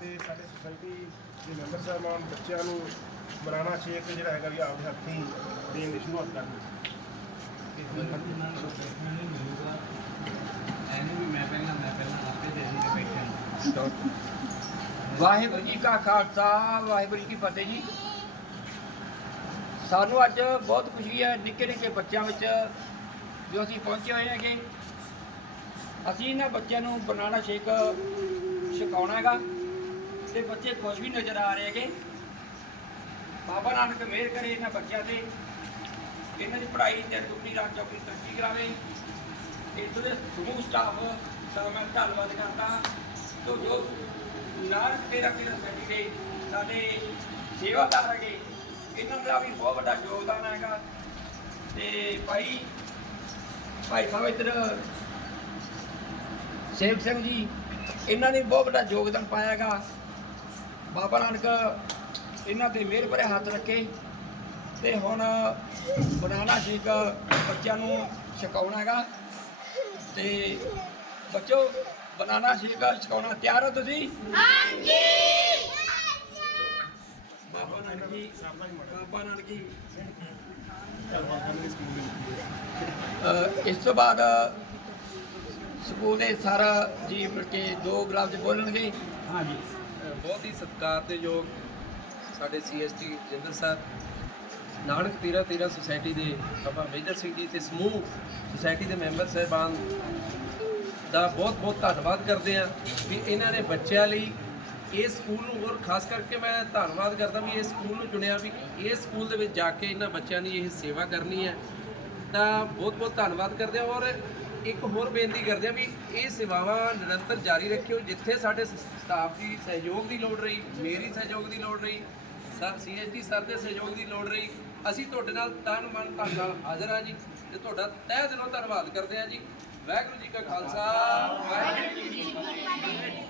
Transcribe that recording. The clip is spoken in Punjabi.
ਤੇ ਸਾਡੇ ਸੁਸਾਇਟੀ ਦੇ ਮੈਂਬਰ ਸਾਹਿਬਾਨ ਬੱਚਿਆਂ ਨੂੰ ਬਨਾਨਾ ਸ਼ੇਕ ਜਿਹੜਾ ਹੈਗਾ ਵੀ ਆਪਦੇ ਹੱਥੀਂ ਦੇਣ ਦੀ ਸ਼ੁਰੂਆਤ ਕਰਨ ਤੇ ਹੁਣ ਇਹਨਾਂ ਨੂੰ ਬੈਠਣ ਨਹੀਂ ਮਿਲੂਗਾ। ਐਨੂੰ ਵੀ ਮੈਂ ਪਹਿਲਾਂ ਮੈਂ ਪਹਿਲਾਂ ਆਪੇ ਦੇ ਦੀ ਬੈਠਣ ਵਾਹਿਗੁਰੂ ਜੀ ਕਾ ਖਾਲਸਾ, ਵਾਹਿਗੁਰੂ ਜੀ ਕੀ ਫਤਿਹ ਜੀ। ਸਾਨੂੰ ਅੱਜ ਬਹੁਤ ਖੁਸ਼ੀ ਹੈ, ਨਿੱਕੇ ਨਿੱਕੇ ਬੱਚਿਆਂ ਵਿੱਚ ਜੋ ਅਸੀਂ ਪਹੁੰਚੇ ਹੋਏ ਹੈਗੇ। ਅਸੀਂ ਇਹਨਾਂ ਬੱਚਿਆਂ ਨੂੰ ਬਨਾਨਾ ਸ਼ੇਕ ਛਕਾਉਣਾ ਹੈਗਾ ਤੇ ਬੱਚੇ ਖੁਸ਼ ਵੀ ਨਜ਼ਰ ਆ ਰਹੇ ਹੈਗੇ। ਬਾਬਾ ਨਾਨਕ ਮਿਹਰ ਕਰੇ ਇਹਨਾਂ ਬੱਚਿਆਂ ਤੇ। ਇਹਨਾਂ ਦੀ ਪੜ੍ਹਾਈ ਤੇ ਦੁੱਖੀ ਰਾਤ ਚੌਕੀ ਤਰੱਕੀ ਕਰਾਵੇ। ਇੱਥੋਂ ਦੇ ਸਮੂਹ ਸਟਾਫ ਦਾ ਮੈਂ ਧੰਨਵਾਦ ਕਰਦਾ। ਤੋ ਜੋ ਨਾਨਕ ਤੇਰਾ ਕਿਰਨ ਸੈਟੀ ਦੇ ਸਾਡੇ ਸੇਵਾਦਾਰ ਹੈਗੇ ਇਹਨਾਂ ਦਾ ਵੀ ਬਹੁਤ ਵੱਡਾ ਯੋਗਦਾਨ ਹੈਗਾ। ਤੇ ਭਾਈ ਭਾਈ ਸਾਹਿਬ ਇੱਧਰ, ਸੇਵਕ ਸਿੰਘ ਜੀ, ਇਹਨਾਂ ਨੇ ਬਹੁਤ ਵੱਡਾ ਯੋਗਦਾਨ ਪਾਇਆ ਹੈਗਾ। ਬਾਬਾ ਨਾਨਕ, ਇਹਨਾਂ ਤੇ ਮਿਹਰ ਭਰੇ ਹੱਥ ਰੱਖੇ। ਤੇ ਹੁਣ ਬਨਾਨਾ ਸ਼ੇਕ ਬੱਚਿਆਂ ਨੂੰ ਛਕਾਉਣਾ ਹੈਗਾ। ਤੇ ਬੱਚੋ ਬਨਾਨਾ ਸ਼ੇਕ ਛਕਾਉਣਾ ਤਿਆਰ ਹੋ ਤੁਸੀਂ? ਬਾਬਾ ਨਾਨਕ ਜੀ ਬਾਬਾ ਨਾਨਕ ਜੀ। ਅਹ ਇਸ ਤੋਂ ਬਾਅਦ ਸਕੂਲ ਦੇ ਸਾਰਾ ਜੀ ਮਿਲ ਕੇ ਦੋ ਗਲਾਬ ਚ ਬੋਲਣਗੇ। ਹਾਂਜੀ। ਬਹੁਤ ਹੀ ਸਤਿਕਾਰਯੋਗ ਸਾਡੇ ਸੀਐਸਟੀ ਜਿੰਦਰ ਸਰ ਨਾਨਕ ਤੀਰਾ ਤੀਰਾ ਸੁਸਾਇਟੀ ਦੇ ਬਾਬਾ ਮੇਜਰ ਸਿੰਘ ਜੀ ਤੇ ਸਮੂਹ ਸੁਸਾਇਟੀ ਦੇ ਮੈਂਬਰ ਸਹਿਬਾਨ ਦਾ ਬਹੁਤ ਬਹੁਤ ਧੰਨਵਾਦ ਕਰਦੇ ਆ ਵੀ ਇਹਨਾਂ ਨੇ ਬੱਚਿਆਂ ਲਈ ਇਸ ਸਕੂਲ ਨੂੰ ਹੋਰ ਖਾਸ ਕਰਕੇ ਮੈਂ ਧੰਨਵਾਦ ਕਰਦਾ ਵੀ ਇਸ ਸਕੂਲ ਨੂੰ ਚੁਣਿਆ ਵੀ ਇਸ ਸਕੂਲ ਦੇ ਵਿੱਚ ਜਾ ਕੇ ਇਹਨਾਂ ਬੱਚਿਆਂ ਦੀ ਇਹ ਸੇਵਾ ਕਰਨੀ ਹੈ ਤਾਂ ਬਹੁਤ ਬਹੁਤ ਧੰਨਵਾਦ ਕਰਦੇ ਆ ਔਰ ਇੱਕ ਹੋਰ ਬੇਨਤੀ ਕਰਦੇ ਆ ਵੀ ਇਹ ਸੇਵਾਵਾਂ ਨਿਰੰਤਰ ਜਾਰੀ ਰੱਖਿਓ, ਜਿੱਥੇ ਸਾਡੇ ਸਟਾਫ ਦੀ ਸਹਿਯੋਗ ਦੀ ਲੋੜ ਰਹੀ, ਮੇਰੀ ਸਹਿਯੋਗ ਦੀ ਲੋੜ ਰਹੀ ਸਰ ਸੀਐਸਟੀ ਸਰ ਦੇ ਸਹਿਯੋਗ ਦੀ ਲੋੜ ਰਹੀ ਅਸੀਂ ਤੁਹਾਡੇ ਨਾਲ ਤਨ ਮਨ ਧਨ ਨਾਲ ਹਾਜ਼ਰ ਹਾਂ ਜੀ ਤੇ ਤੁਹਾਡਾ ਤਹਿ ਦਿਲੋਂ ਧੰਨਵਾਦ ਕਰਦੇ ਹਾਂ ਜੀ। ਵਾਹਿਗੁਰੂ ਜੀ ਕਾ ਖਾਲਸਾ। ਵਾਹਿਗੁਰੂ ਜੀ ਕੀ ਫਤਿਹ।